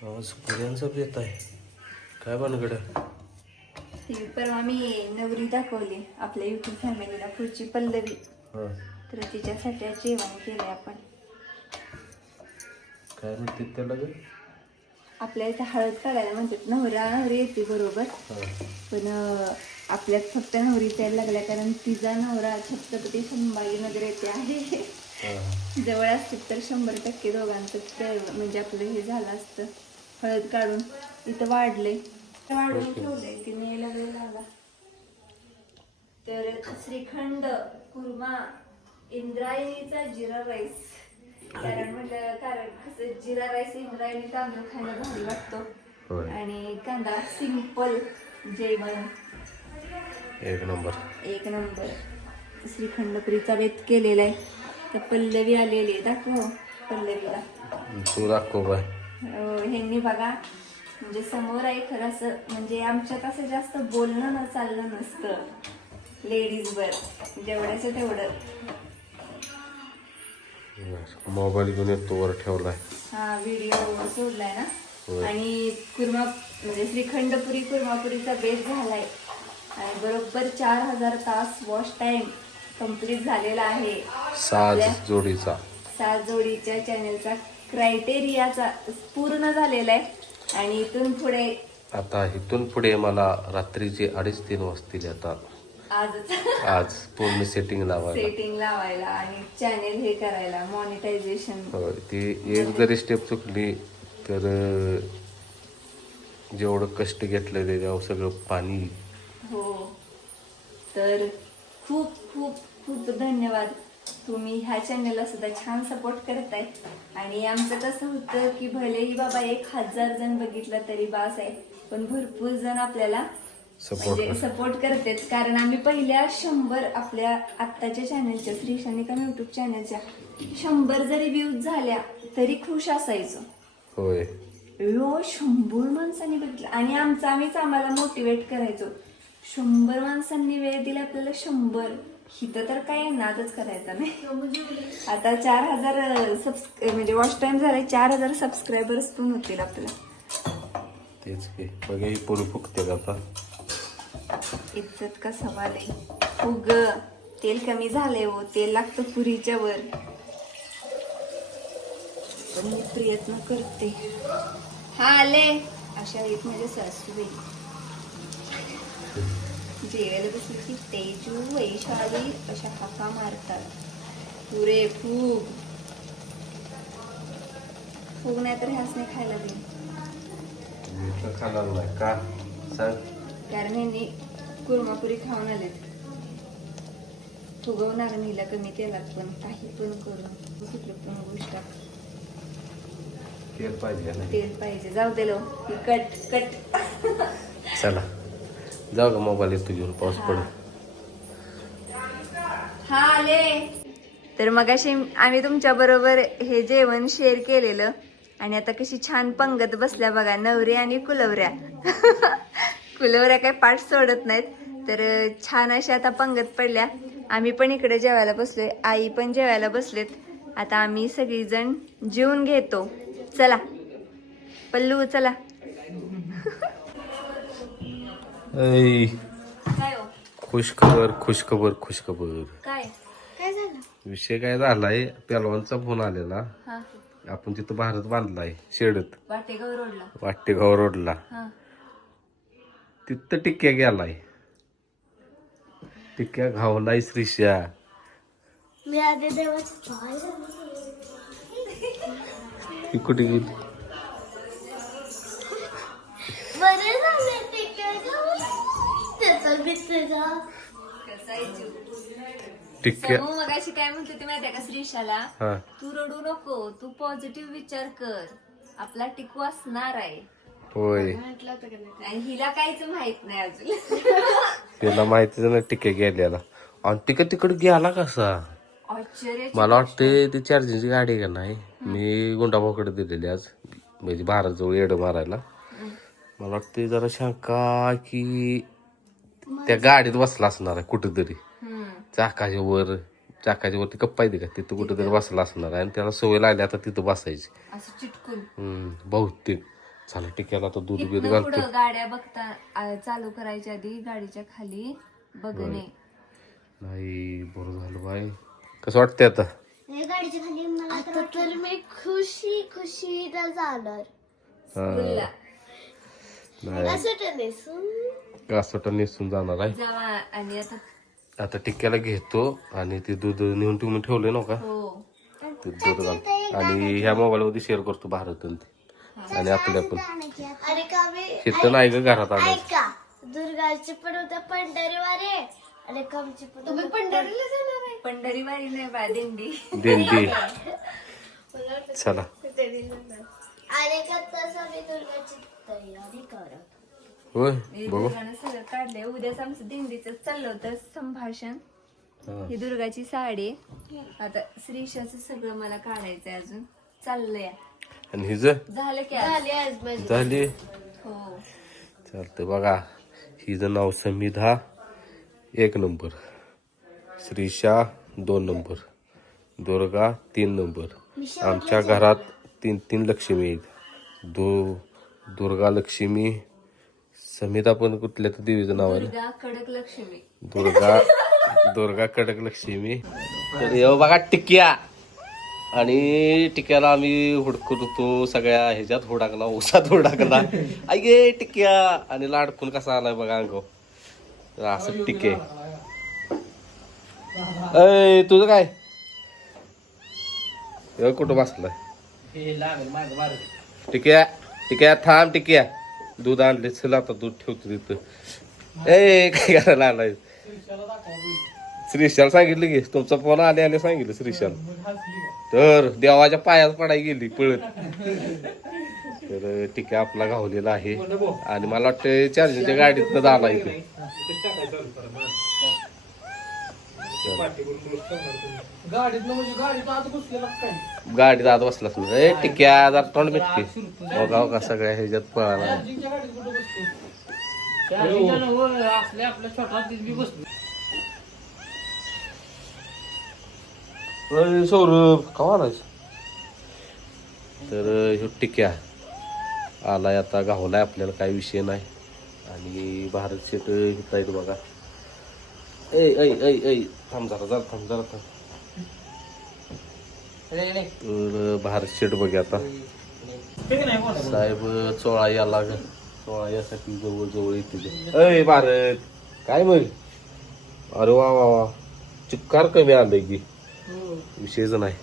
आज पुऱ्यांचा येत आहे. काय बनगड ती परवा मी नवरी दाखवली आपल्या युट्यूब फॅमिलीला पुढची पल्लवी. तर तिच्यासाठी आज जेवण केलंय आपण. काय म्हणते त्याला ग? आपल्या इथे हळद काढायला म्हणतात नवरा नवरी येते बरोबर. पण आपल्यात फक्त नवरी यायला लागल्या कारण तिचा नवरा छत्रपती संभाजीनगर येते आहे. जवळ असते तर शंभर टक्के दोघांचं ते म्हणजे आपलं हे झालं असतं. हळद काढून इथं वाढले. वाढून ठेवलंय तिने यायला वेळ लागला. तर श्रीखंड कुर्मा इंद्रायणीचा जिरा राईस. कारण म्हटलं कारण कसं जिरा राईस इंद्रायणी तांदूळ खायला भारी वाटतो. आणि कांदा सिंपल जेवण. एक नंबर. एक नंबर. श्रीखंडपुरीचा बेत केलेला आहे. तर पल्लवी आलेली आहे. दाखव पल्लवीला. तू दाखव बाय. ह्यांनी बघा म्हणजे समोर आहे खरं असं म्हणजे आमच्यात असं जास्त बोलणं न चाललं नसतं. लेडीजवर जेवढ्याचं तेवढं. मोबाईल घेऊन येतो वर ठेवलाय. हा व्हिडिओ सोडलाय ना. आणि कुर्मा म्हणजे श्रीखंडपुरी कुर्मापुरीचा बेस झालाय. आणि बरोबर चार हजार तास वॉश टाइम कंप्लीट झालेला आहे. आपल्या- जोडीचा. सात जोडीच्या चॅनलचा क्रायटेरियाचा पूर्ण झालेला आहे. आणि इथून पुढे आता इथून पुढे मला रात्रीचे अडीच तीन वाजतील आता आजच. आज पूर्ण सेटिंग लावायला. सेटिंग लावायला आणि चॅनेल हे करायला मॉनिटायझेशन होय ती एक जरी स्टेप चुकली तर अं, जेवढं कष्ट घेतलं त्याच्यावर सगळं पाणी हो. तर खूप खूप खूप धन्यवाद. तुम्ही ह्या चॅनलला सुद्धा छान सपोर्ट करताय. आणि आमचं कसं होतं की भलेही बाबा एक हजार जण बघितलं तरी बास आहे पण भरपूर जण आपल्याला सपोर्ट म्हणजे सपोर्ट करतेच कारण आम्ही पहिल्या शंभर आपल्या आत्ताच्या चॅनलच्या श्री शनिकम युट्यूब चॅनलच्या शंभर जरी व्ह्यूज झाल्या तरी खुश असायचो. होय. शंभर माणसांनी बघितलं. आणि आमचं आम्हीच आम्हाला मोटिवेट करायचो. शंभर माणसांनी वेळ दिला आपल्याला शंभर. हिथं तर काय नादच करायचा नाही. आता चार हजार सबस् म्हणजे वॉच टाइम झालाय चार हजार सबस्क्रायबर्स पण होतील आपल्याला. तेच की बघा ही पोरी फुकते आता. इज्जत का सवाल आहे उग तेल कमी झालंय हो तेल लागतं पुरीच्या वर. पण मी प्रयत्न करते. हा आले. अशा एक म्हणजे सासूबाई. जेवायला बसली की तेजू वैशाली अशा हाका मारतात. पुरे फूग. फूग नाही तर ह्याच नाही खायला तर खाणार नाही. का? सांग. कारण यांनी कुर्मापुरी खाऊन आलेत. फुगवणार मीला कमी तेलात पण काही पण करून कुठली पण गोष्ट. तेल पाहिजे तेल पाहिजे. जाऊ दे लो. Cut cut. चला. जाऊ का मोबाईल येतो घेऊन पाऊस पडत तर मग आम्ही तुमच्या बरोबर हे जेवण शेअर केलेलं. आणि आता कशी छान पंगत बसल्या बघा नवरे आणि कुलवऱ्या. कुलवऱ्या काय पाठ सोडत नाहीत तर छान अशा आता पंगत पडल्या. आम्ही पण इकडे जेवायला बसलोय आई पण जेवायला बसलेत. आता आम्ही सगळीजण जेवून घेतो. चला. पल्लू चला. ऐ. काय हो? खुश खबर खुश खबर खुश खबर काय? काय झालं? विषय काय झालाय पेलवानचा फोन आलेला. हा. आपण तिथं भारत बांधलाय शेडत. वाटेगाव रोडला. वाटेगाव रोडला. हा. तिथं टिक्क्या गेलाय. टिक्क्या घावलाय श्रीशा. मी आधी देवाच ती कुठे गेली? बरे झाले? त्याचा मगाशी काय म्हणते ते माहितीये का श्रीशाला? हा. तू रडू नको तू पॉझिटिव्ह विचार कर. आपला टिकू असणार आहे. होय. म्हटलं होतं का नाही आणि हिला काहीच माहीत नाही अजून. तिला माहितीच ना टिक्क्या गेल्याला आणि तिकडे तिकडे गेला कसा? आश्चर्य मला वाटते ती चार्जिंगची गाडी आहे का नाही? मी गुंडाभाऊकडे दिलेली आज. म्हणजे भारत जवळ येड मारायला. मला वाटते जरा शंका की त्या गाडीत बसला असणार आहे कुठेतरी. चाकाच्या वर चाकाच्या वरती कप्पा येते का तिथं. कुठेतरी बसला असणार आहे आणि त्याला सवय लागली आता तिथं बसायची. असं चिटकून. हम्म, बहुतेक. चला टिक्याला तर दूध बीध इथनं घालतो. पुढं गाड्या बघता आ, चालू करायच्या आधी गाडीच्या खाली बघणे. नाही बरं झालं बाय कसं वाटतंय आता? आता तर मी खुशी जाणार. नाही. असं कासोटा नेसून जाणार आहे. जावा आणि आता आता टिक्क्याला घेतो आणि ते दूध नेऊन तुम्ही ठेवले ना का? हो. ते दूध घाल. आणि ह्या मोबाईल मध्ये शेअर करतो भारत ते. आणि आपल्या पण. का इथं नाही ग घरात आलं. ऐका दुर्गाची पण उद्या पंढरीवारे. आणि कमची पण तुम्ही पंढरीला जाणार आहे? पंढरी वारी नाही बा दिंडी. दिंडी. चला. आणि का तसं मी दुर्गाची तयारी करत होय हे बघू. दुर्गानं सगळं काढलंय. उद्याच आमचं दिंडीचं चाललं होतं संभाषण. हा. दुर्गाची साडी. आता श्रीशाचं सगळं मला काढायचंय अजून. चाललंय. आणि हिज झालं की आज? झाली आज माझी. झाली? हो. चालतंय बघा. हिचं नाव समिधा एक नंबर. श्रीशा दोन नंबर. दुर्गा तीन नंबर. आमच्या घरात तीन तीन लक्ष्मी आहेत. दु दुर्गा लक्ष्मी समिधा पण कुठल्या तर देवीचं नाव आहे दुर्गा कडक लक्ष्मी दुर्गा दुर्गा कडक लक्ष्मी तर येऊ बघा टिक्या. आणि टिक्याला आम्ही हुडकतो सगळ्या ह्याच्यात हुडाकला ऊसात हुडाकला आई गे टिक्या. आणि लाडकून कसा आलाय बघा अंगो. तर असं टिके. अय तुझं काय? हे कुठं बसलाय? टिक्या टिक्या थांब टिक्या. दूध आणले चल आता दूध ठेवतो तिथं. ए काय करायला आलाय श्रीशाल सांगितलं की तुमचा फोन आले आले सांगितलं श्रीशाल. तर देवाच्या पायात पडाय गेली पळत. तर टिका आपला घावलेला आहे. आणि मला वाटतं चार्जिंगच्या गाडीतनं झाला इथे. गाडीत आत बसलाच नाही ए टिक्या जरा तोंड मिटके हो का सगळ्या ह्याच्यात पळाला. अरे सौरभ कवा तर ह्यो टिक्या आलाय आता गावलाय आपल्याला काही विषय नाही. आणि भारत शेट हित आहेत बघा. ऐ ऐ ऐ ऐ थांब जरा जरा थांब जरा थांब तर भारत शेट बघ आता. साहेब चोळा याला ग चोळा यासाठी जवळ जवळ येते अय भारत. काय मग अरे वा वा वा. चिक्कार कमी आलंय की. विषयच नाही.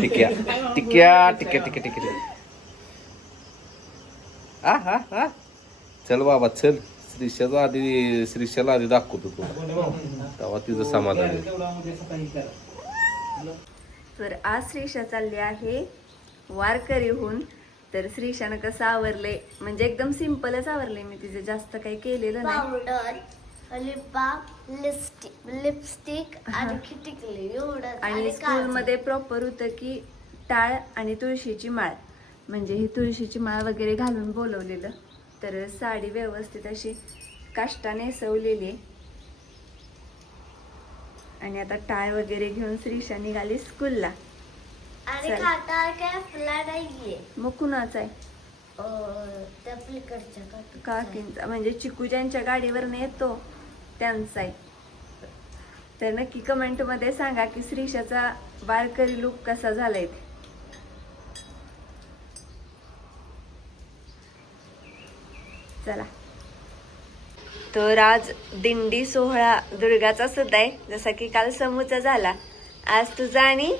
टिक्या टिक्या टिक्या टिक्या टिक्या. हा हा हा. चल बाबा चल. श्रीशाचा आधी श्रीशाला आधी दाखवतो तुला तेव्हा तिचं समाधान आहे. तर आज श्रीशा चालली आहे वारकरीहून. तर श्रीशानं कसं आवरले? म्हणजे एकदम सिम्पलच आवरले मी तिचे. जास्त काही केलेलं नाही. पावडर लिप बाम लिपस्टिक आणि स्कूलमध्ये प्रॉपर होतं की टाळ आणि तुळशीची माळ. म्हणजे ही तुळशीची माळ वगैरे घालून बोलवलेलं. तर साडी व्यवस्थित अशी काष्टा नेसवलेली आहे. आणि आता टाळ वगैरे घेऊन श्रीशा निघाली स्कूलला. मग कुणाचा आहे? काकींचा. म्हणजे चिकू ज्यांच्या गाडीवर येतो त्यांचा आहे. तर नक्की कमेंटमध्ये सांगा की श्रीशाचा वारकरी लुक कसा झालाय ते. चला. तर आज दिंडी सोहळा दुर्गाचा सुद्धा आहे. जसा की काल समूचा झाला. आज तुझा आणि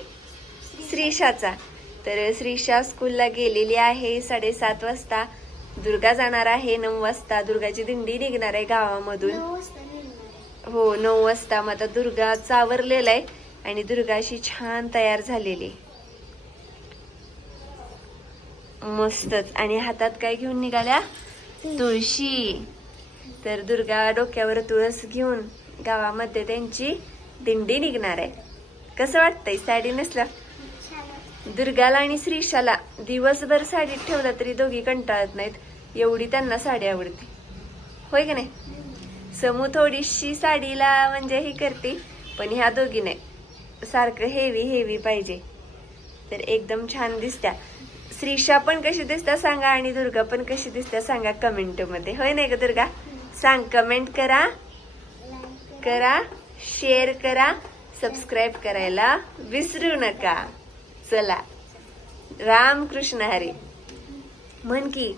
श्रीशाचा तर श्रीशा स्कूलला गेलेली आहे साडेसात वाजता. दुर्गा जाणार आहे नऊ वाजता. दुर्गाची दिंडी निघणार आहे गावामधून. हो नऊ वाजता. मग आता दुर्गा चावरलेला आहे आणि दुर्गा अशी छान तयार झालेली. मस्तच. आणि हातात काय घेऊन निघाल्या? तुळशी. तर दुर्गा डोक्यावर तुळस घेऊन गावामध्ये त्यांची दिंडी निघणार आहे. कसं वाटतंय? साडी नसल्या? दुर्गाला आणि श्रीशाला दिवसभर साडीत ठेवलं तरी दोघी कंटाळत नाहीत. एवढी त्यांना साडी आवडते. होय का नाही? समू थोडीशी साडीला म्हणजे ही करते पण ह्या दोघी नाही सारखं हेवी हेवी पाहिजे. तर एकदम छान दिसत्या. श्रीषा पण कशी दिसते सांगा आणि दुर्गा पण कशी दिसते सांगा कमेंटमध्ये. होय नाही का दुर्गा? सांग कमेंट करा. करा शेअर करा सबस्क्राईब करायला विसरू नका. चला. राम कृष्ण हरी. म्हण की.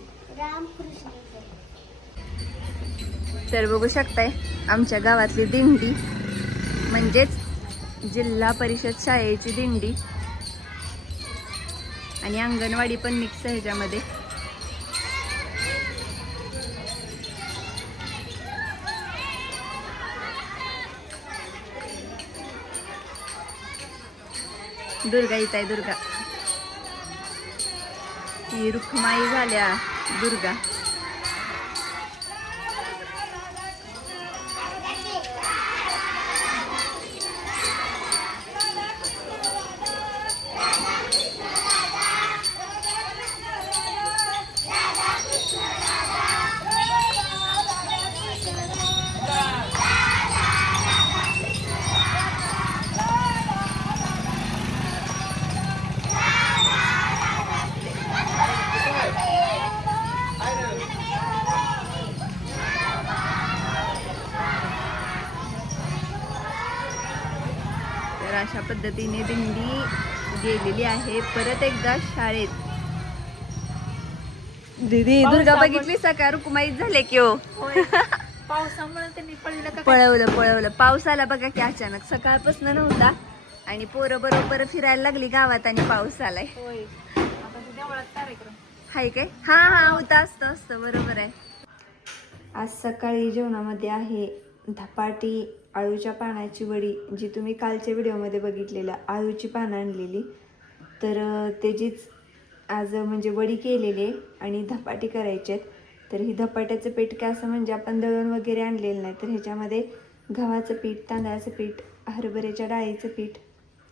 तर बघू शकताय आमच्या गावातली दिंडी म्हणजेच जिल्हा परिषद शाळेची दिंडी. आणि अंगणवाडी पण मिक्स आहे ह्याच्यामध्ये. दुर्गा येत आहे दुर्गा. ही रुखमाई झाल्या दुर्गा. पद्धतीने दिंडी गेलेली आहे. परत एकदा शाळेत. दीदी दुर्गा बघितली सकाळ रुकुमाईत झाले की हो. पावसामुळे त्यांनी पडलं का पळवलं आला बघा की अचानक. सकाळपासून नव्हता आणि पोरं बरोबर फिरायला लागली गावात आणि पाऊस आलाय. हाय काय? हा हा होता असतं असतं. बरोबर आहे. आज सकाळी जेवणामध्ये आहे धपाटी आळूच्या पानाची वडी जी तुम्ही कालच्या व्हिडिओमध्ये बघितलेलं आळूची पानं आणलेली. तर त्याचीच आज म्हणजे वडी केलेली आहे आणि धपाटी करायची आहेत. तर ही धपाट्याचं पीठ काय असं म्हणजे आपण दळण वगैरे आणलेलं नाही. तर ह्याच्यामध्ये गव्हाचं पीठ तांदळाचं पीठ हरभऱ्याच्या डाळीचं पीठ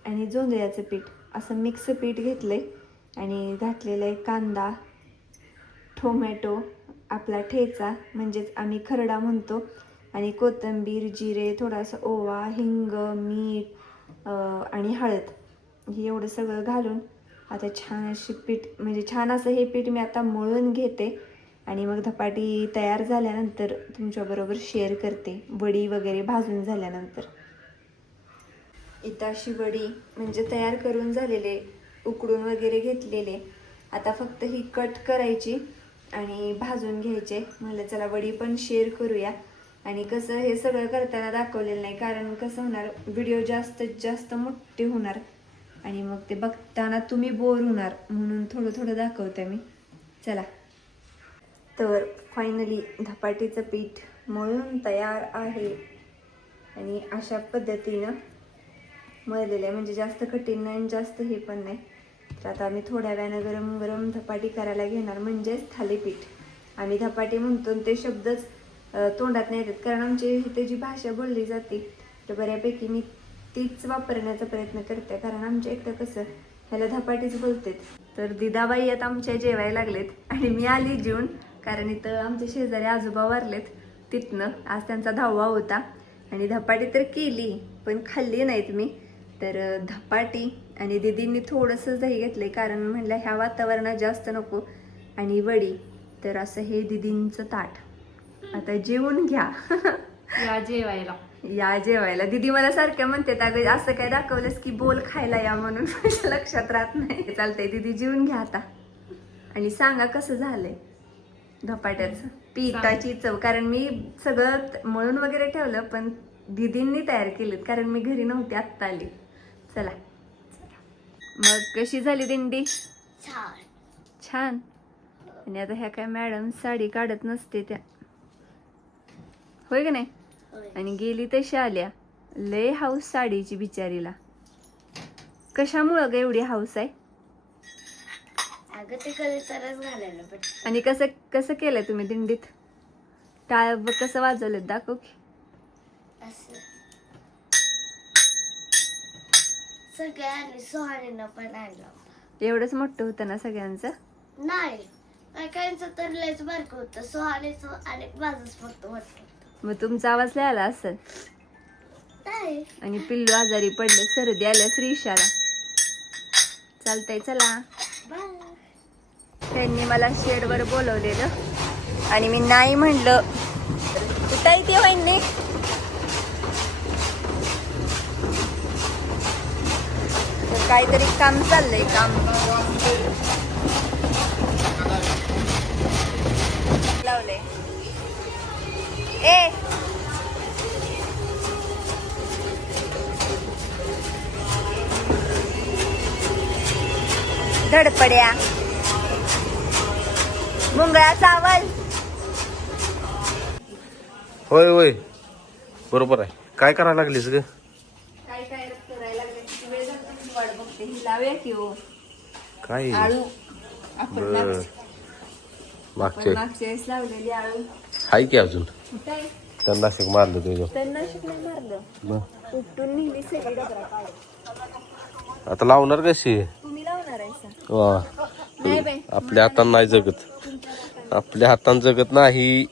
आणि जोंधळ्याचं पीठ असं मिक्स पीठ घेतलं आहे आणि घातलेलं आहे कांदा टोमॅटो आपला ठेचा म्हणजेच आम्ही खरडा म्हणतो. आणि कोथिंबीर जिरे थोडासा ओवा हिंग मीठ आणि हळद. हे एवढं सगळं घालून आता छान अशी पीठ म्हणजे छान असं हे पीठ मी आता मळून घेते. आणि मग धपाटी तयार झाल्यानंतर तुमच्याबरोबर शेअर करते वडी वगैरे भाजून झाल्यानंतर. इथं अशी वडी म्हणजे तयार करून झालेले उकडून वगैरे घेतलेले. आता फक्त ही कट करायची आणि भाजून घ्यायचे. म्हणलं चला वडी पण शेअर करूया. आणि कसं हे सगळं करताना दाखवलेलं नाही कारण कसं होणार व्हिडिओ जास्तीत जास्त मोठे होणार आणि मग ते बघताना तुम्ही बोर होणार म्हणून थोडं थोडं दाखवते मी. चला. तर फायनली धपाटीचं पीठ मळून तयार आहे आणि अशा पद्धतीनं मळलेलं आहे. म्हणजे जास्त कठीण नाही आणि जास्त हे पण नाही. तर आता आम्ही थोड्या वेळानं गरम गरम धपाटी करायला घेणार म्हणजेच थालीपीठ. आम्ही धपाटी म्हणतो ते शब्दच तोंडात नाही येतात कारण आमची इथे जी भाषा बोलली जाते तर बऱ्यापैकी मी तीच वापरण्याचा प्रयत्न करते. कारण आमच्या एकटं कसं ह्याला धपाटीच बोलतेत. तर दिदाबाई आता आमच्या जेवायला लागलेत. आणि मी आली जेवून कारण इथं आमचे शेजारी आजोबा वारलेत तिथनं. आज त्यांचा धावा होता. आणि धपाटी तर केली पण खाल्ली नाहीत मी. तर धपाटी आणि दिदींनी थोडंसं दही घेतलंय. कारण म्हणलं ह्या वातावरणात जास्त नको. आणि वडी. तर असं हे दिदींचं ताट. आता जेवून घ्या. या जेवायला. या जेवायला. दिदी मला सारख्या म्हणते अगं असं काय दाखवलंस की बोल खायला या म्हणून? लक्षात राहत नाही. चालतंय दिदी जेवून घ्या आता. आणि सांगा कसं झालंय धपाट्याचं. पिठाची चव. कारण मी सगळं मळून वगैरे ठेवलं पण दिदींनी तयार केलेत. कारण मी घरी नव्हते आत्ता आली. चला. मग कशी झाली दिंडी? छान. छान. आणि आता ह्या काय मॅडम साडी काढत नसते त्या. होय का नाही. आणि गेली तशी आल्या. लय हाऊस साडीची बिचारीला. कशामुळं ग एवढी हाऊस आहे? आणि कसं कसं केलंय तुम्ही दिंडीत? टाळ कसं वाजवलं दाखव की. असं. सगळ्यांनी सोहारीनं पण आणलं होतं. एवढंच मोठं होतं ना सगळ्यांचं? नाही. काहींचं तर लयच बारकं होतं. सोहारीचं आणि माझंच फक्त मोठं. मग तुमचा आवाज लय आला असेल. आणि पिल्लू आजारी पडलं सर्दी आल्या श्रीशाला चालतंय चला. बाय. त्यांनी मला शेडवर बोलवलेलं. आणि मी नाही म्हणलं. कुठं आहे ते तर काहीतरी काम चाललंय काम. लावलंय. ए. धडपड्या. मुंगळा चावल होय होय. बरोबर आहे. काय करायला लागलीस ग? काय काय करायला लागले? किती वेळ झाला तुमची वाट बघते? ही लावूया की हो. काय? आळू. आपण बर. मागच्या- मागच्या वेळेस लावलेली आळू. हाय की अजून? शिक मारलं तुझं. त्यांना शिकलं मारलं? मग उपटून नेली सगळी. डबरा काढून आता लावणार कशी? तुम्ही लावणार आहे सर. वा. नाही बाई आपल्या हातानं नाही जगत. आपल्या हातानं जगत नाही.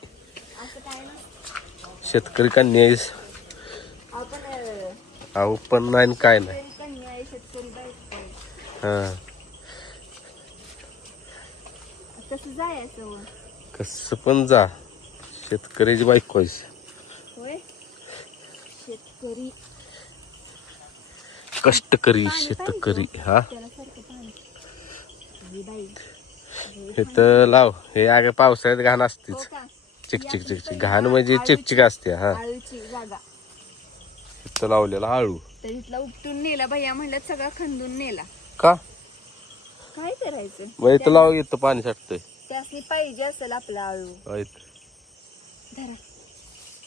शेतकरी कन्या आहेस. आपण अं, अहो पण नाही आणि काय नाही. शेतकरी कन्या आहे शेतकरी बायको आहे. हा. कसं जायचं हो? कसं पण जा. शेतकऱ्याची बायको आहेस. शेतकरी. कष्टकरी शेतकरी हा? ही हे तर लाव हे अगं पावसाळ्यात घाण हो असतेच चिक चिक चिक चिक घाण म्हणजे चिकचिक असते हा. इथं लावलेला आळू. तर इथला उपटून नेला भैया म्हणलं सगळा खंदून नेला. का? काय करायचं? मग इथं लाव इथं पाणी साठतंय. त्यासनी पाहिजे असेल आपला आळू. हा,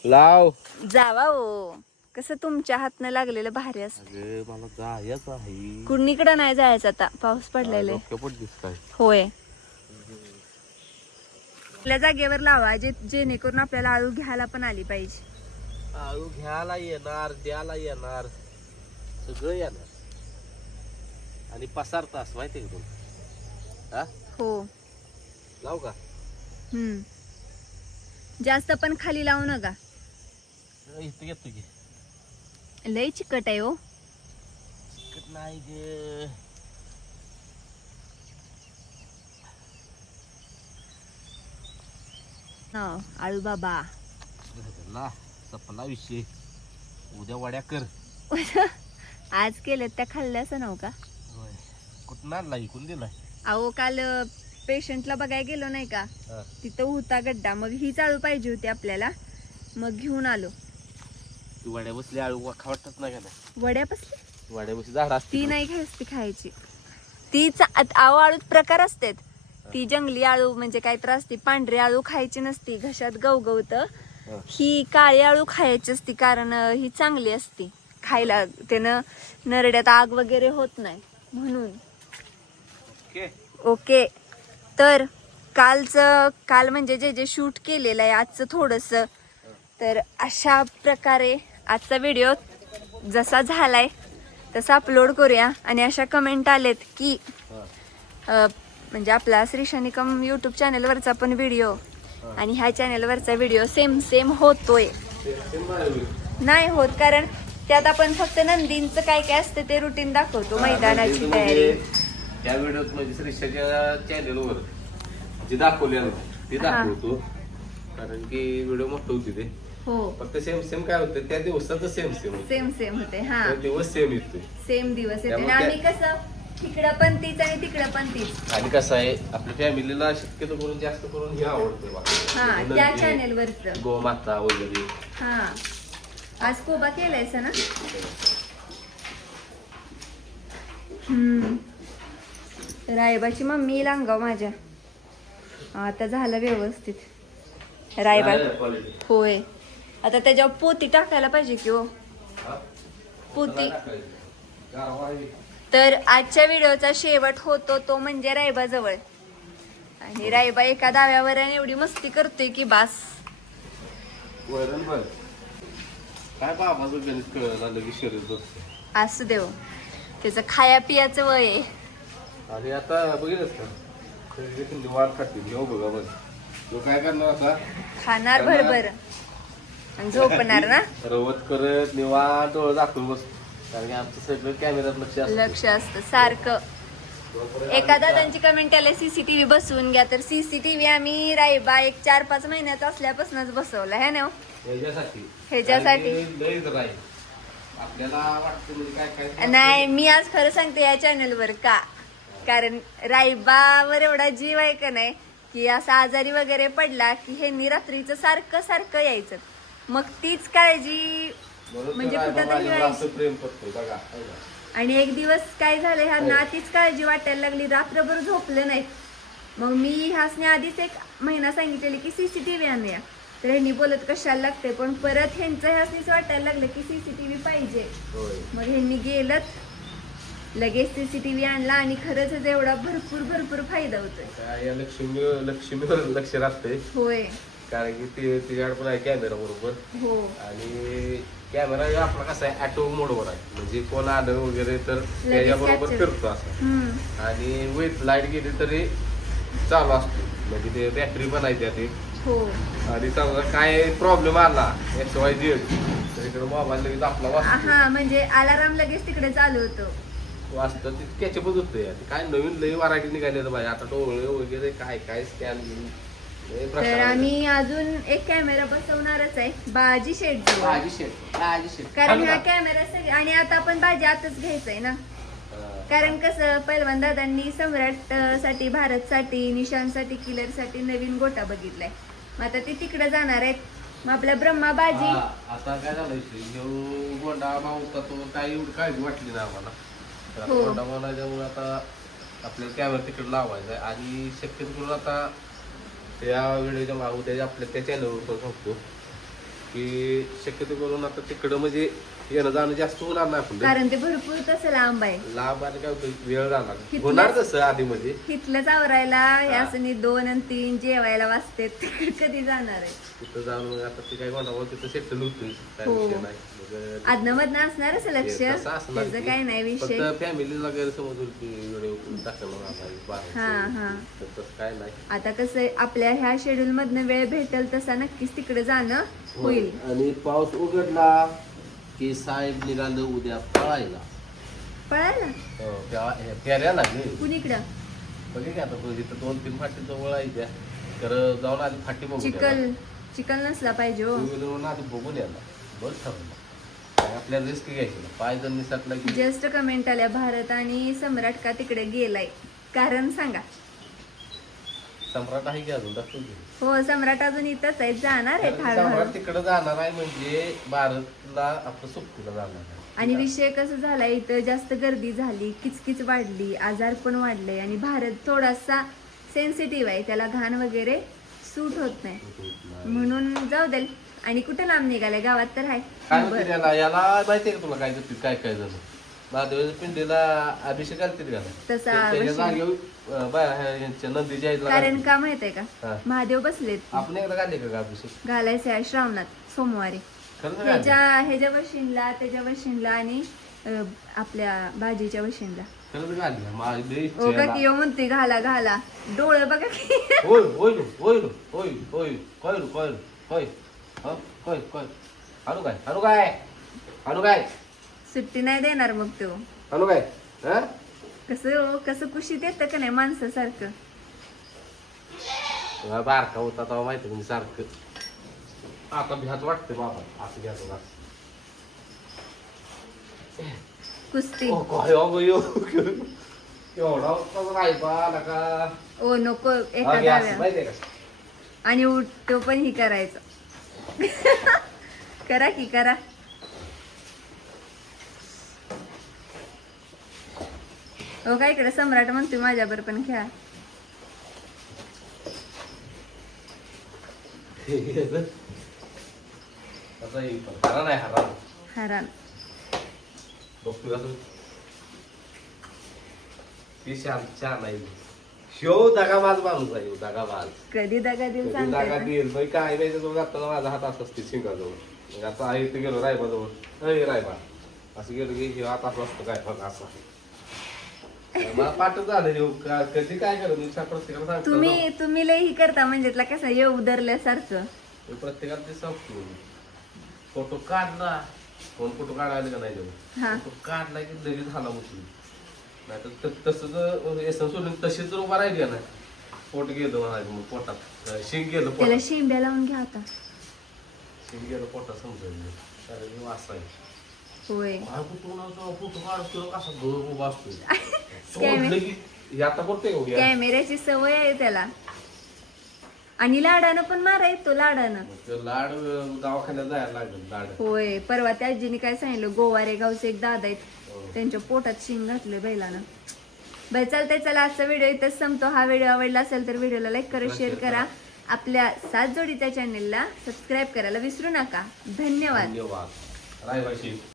लाव. जावा ओ कसं तुमच्या हातनं लागलेलं भारी असत. अगं मला जायचं आहे. कुणीकडं नाही जायचं आता? पाऊस पडलेला आहे. होय. आपल्या जागेवर लावा जे जेणेकरून आपल्याला आळू घ्यायला पण आली पाहिजे. आळू घ्यायला येणार द्यायला येणार. सगळं येणार. आणि पसार तास माहितीये का तुला? हा? हो. लाव का? हम्म. जास्त पण खाली लावू नका. इथं की. लय चिकट आहे हो. चिकट नाही ग. हो, आळू बाबा. ला सपला विषय. उद्या वड्या कर. आज केलं त्या खाल्ल्याचं नव्ह का? होय. कुठं आणला? इकून दिलाय. अहो काल पेशंटला बघायला गेलो नाही का हा. तिथं होता गड्डा. मग ही चालू पाहिजे होती आपल्याला. मग घेऊन आलो. ती वड्या बसली आळू वाटत नाही का वड्या बसले वड्या बसली झाड ती असते नाही घ्यायची खायची. ती चा- आळू आळूत प्रकार असतात. ती जंगली आळू म्हणजे काय त्रास ती पांढरी आळू खायची नसती. घशात गवगवत. हा. ही काळी आळू खायची असती कारण अं, ही चांगली असती. खायला त्यानं नरड्यात आग वगैरे होत नाही म्हणून. ओके. ओके. तर कालचं काल म्हणजे जे जे शूट केलेलं आहे आजचं थोडंसं. तर अशा प्रकारे आजचा व्हिडिओ जसा झालाय तसा अपलोड करूया. आणि अशा कमेंट आलेत की म्हणजे आपला श्रीशानिकम यूट्यूब चॅनलवरचा पण व्हिडिओ. आणि ह्या चॅनलवरचा व्हिडिओ सेम सेम होतोय. नाही होत कारण त्यात आपण फक्त नंदींचं काय काय असतं ते रुटीन दाखवतो मैदानाची तयारी. त्या व्हिडिओत म्हणजे श्रीषाच्या चॅनेलवर जे दाखवलेलं ते. दाखवतो. कारण की व्हिडिओ मोठं होती ते. हो. फक्त सेम सेम काय होतं त्या दिवसाचं सेम सेम होतं. सेम सेम होते हा. तो दिवस सेम येतोय. सेम दिवस येते आणि त्यामुळे आम्ही कसं तिकडं पण तीच आणि तिकडं पण तीच. आणि कसं आहे आपल्या फॅमिलीला शक्यतो करून जास्त करून हे आवडतं बा. हा त्या नंदी, चॅनेल वरच गोमाता वगैरे. हा. आज कोबा केलायस ना? हम्म. रायबाची मम्मी लांगाव माझ्या. आता झालं व्यवस्थित. रायबा. होय. आता त्याच्यावर पोती टाकायला पाहिजे की हो. हा? पोती. तर आजच्या व्हिडिओचा शेवट होतो तो म्हणजे रायबाजवळ. आणि रायबा एका दाव्यावर आणि एवढी मस्ती करतोय की बास. काय असू देव त्याचं खाया पियाचं वय आहे. आणि आता बघितलंच का? खरेदी थंडी वाढ खाते घेऊ बघा बघ तो काय करणार आता? खाणार भरभर. आणि झोपणार ना? रवत करत निवांत डोळं दाखवून बस. कारण की आमचं सगळं कॅमेऱ्यात लक्ष असतं. लक्ष असतं सारखं. एका दादांची कमेंट आली सीसीटीव्ही बसवून घ्या. तर सीसीटीव्ही आम्ही रायबा एक चार पाच महिन्याचा असल्यापासूनच बसवला है ना हो? ह्याच्यासाठी. ह्याच्यासाठी. आणि ते लयच राहील आपल्याला वाटतं म्हणजे काय काय नाही मी आज खरं सांगते या चॅनलवर का? कारण रायबावर एवढा जीव आहे का नाही की असा आजारी वगैरे पडला की ह्यांनी रात्रीचं सारखं सारखं यायचं. मग तीच काळजी म्हणजे कुठं है? आणि एक दिवस काय झालं ह्यांना तीच काळजी वाटायला लागली रात्रभर झोपलं नाहीत. मग मी ह्यासने आधीच एक महिना सांगितलेली की सीसीटीव्ही आणूया. तर ह्यांनी बोलत कशाला लागते पण परत ह्यांचं ह्यासनीच वाटायला लागलं की सीसीटीव्ही पाहिजे. होय. मग ह्यांनी गेलत लगेच सीसीटीव्ही आणला आणि खरंच एवढा भरपूर भरपूर फायदा होतोय. काय या लक्ष्मी लक्ष्मीवर लक्ष राहतंय होय. कारण की ते तिच्याकडे पण आहे कॅमेरा बरोबर. हो. आणि कॅमेरा आपला कसा आहे ऑटो मोडवर आहे. म्हणजे कोण आलं वगैरे तर त्याच्याबरोबर capture. फिरतो असं. हम्म. आणि विथ लाइट गेली तरी चालू असतो. म्हणजे ते बॅटरी पण आहे त्यात एक. हो. आणि समजा काय प्रॉब्लेम आला एक्स वाय झेड तर इकडे मोबाईल लगेच आपला वाचतो. हा म्हणजे अलाराम लगेच तिकडे चालू होतो. वाचतं ते कॅचअपच होतं यार काय नवीन लई व्हरायटी निघाली तर आता डोळे वगैरे काय काय स्कॅन तर आम्ही अजून एक कॅमेरा बसवणारच आहे. बाजी शेड भाजी शेट भाजी शेट कारण हा कॅमेरा सगळे आणि आता आपण बाजी आताच घ्यायचंय ना? कारण कसं पैलवान दादांनी सम्राटसाठी भारत साठी निशांत साठी किलरसाठी नवीन गोटा बघितलाय. मग आता ते तिकडे जाणार आहेत. मग आपल्या ब्रह्मा बाजी. आता काय झालं गोंडा मावता तो काय एवढी काळजी वाटली ना आम्हाला. तर आता हो. आता आपल्याला कॅमेरा तिकडे लावायचा आहे आणि शक्यतो करून आता त्या व्हिडिओच्या मागू त्याच्या आपल्या त्या चॅनलवर पण सांगतो की शक्यतो करून आता तिकडं म्हणजे येणं जाणं जास्त होणार नाही आपण. कारण ते भरपूर तसं लांब आहे. लांब आणि काय होतं वेळ किती होणार? तसं आधी मध्ये तिथलंच आवरायला या सणी दोन आणि तीन जेवायला तिकडे कधी जाणार आहे? तिथं जाऊन मग आता ते काय गोंडा तिथं सेटल होतोय काय हो. विषय नाही. मग आदन मधनं असणारच लक्ष? ते तसं असणार त्याचं की. काय नाही विषय. फक्त फॅमिलीला गैरसमज होईल की व्हिडिओ टाकणार हा बाहेर हा. तर तसं काय नाही. आता कसं आहे, आपल्या ह्या शेड्यूल मधनं वेळ भेटेल तसा नक्कीच तिकडे जाणं होईल. आणि पाऊस उघडला की साहेब निघालं उद्या पळायला. पळायला? हो, त्या- हे फेऱ्याला गे. कुणीकडं? बघे की आता इथं दोन तीन फाटी जवळ आहे त्या. तर जाऊन आधी फाटी बघू चिकल चिकल नसला पाहिजे हो. आधी बघून यायला आपल्याला रिस्क घ्यायची ना. पाय जर निसटला की जस्ट कमेंट आल्या भारत आणि सम्राट का तिकडे गेलाय? कारण सांगा. सम्राट आहे की अजून? दाखवून घे. हो सम्राट अजून इथंच आहे जाणार आहे हळूहळू सम्राट तिकडे जाणार आहे म्हणजे भारतला आपलं सुट्टीला जाणार आहे. आणि विषय कसं झाला इथं? जास्त गर्दी झाली किचकिच वाढली आजार पण वाढले आणि भारत थोडासा सेन्सिटिव्ह आहे. त्याला घाण वगैरे सूट होत नाही. म्हणून जाऊ दे. आणि कुठं लांब निघाले गावात तर काय आहे होतं बरं. त्याला? याला माहितीये का तुला काय काय काय झालं? महादेवाच्या पिंडीला अभिषेक का? तसा त्याच्या अवश्य. जागेवर अं, बाया ह्या- यांच्या नंदीच्या आईला कारण. का माहीत आहे हा. का महादेव बसलेत. आपण एकदा का अभिषेक? घालायचे आहे श्रावणात सोमवारी. खरंच ह्याच्या ह्याच्या त्याच्या वशीनला आणि अं, आपल्या भाजीच्या वशीनला खरंच माझी का म्हणते घाला घाला. डोळे बघा की. होय होय लो, होय लो, होय होय. होय लो, होय. लो, होय हं, होय काय काय? आणू काय? सुट्टी नाही देणार मग तो. आणू काय? हं? कसं हो? कसं कुशीत येतं का नाही माणसासारखं? तेव्हा बारका होता तेव्हा माहिती म्हणजे सारखं? आता भ्याच वाटते बाबा असं घ्यायचं असं कुस्ती. ओ, काय अगं यो एवढा उत्साह नाही बा नका ओ नको एका हा, असं, डाव्या का? आणि उठतो पण ही करायचं. करा की करा. हो काय इकडे सम्राट म्हणतोय माझ्यावर पण खेळा. आता येईल पण. हरा नाही हरा. हरान बघतो कसं ती? छान आहे. शो दगाबाज माणूस आहे ह्यो, दगाबाज कधी दगा देऊ कधी सांगताय दगा ना? देईल? बाई काय नाही आता माझा हात असं असते शिंगाजवळ. मग आता आहे गेलो रायबाजवळ. अय रायबा. असं गेलो की ह्यो हात असं असतं काय? बघ असा मला पाठच झालं ह्यो. का- कधी काय करत मी प्रत्येकाला सांगतो तुम्ही तुम्ही लय ही करता म्हणजे त्याला कसं ये उदरल्यासारखं. मी प्रत्येकाला ते सांगतो. फोटो काढला. कोण फोटो काढायला का नाही हा. तेव्हा फोटो काढला की लगेच झाला उचलून नाही तर तसं जर एसन सोडून तशीच जर उभा राहिली ना पोट गेलं म्हणायचं मग पोटात. अं, शिंग गेलं त्याला पोटात. शेंब्या लावून घ्या आता. शिंग गेलं पोटात समजायचं. कारण वास आहे. होय? कॅमेऱ्याची सवय आहे त्याला. आणि लाडानं पण मारा येतो लाडानं. ते लाड दवाखान्यात जायला लागलं लाड. होय परवा त्या आजीने काय सांगितलं गोवारे गावचे एक दादा. आहेत त्यांच्या पोटात शिंग घातलं बैलानं. बाय चालतंय चला आजचा व्हिडिओ इथंच संपतो. हा व्हिडिओ आवडला असेल तर व्हिडिओला लाईक करा शेअर करा. आपल्या सात जोडीच्या चॅनेलला सबस्क्राईब करायला विसरू नका. धन्यवाद.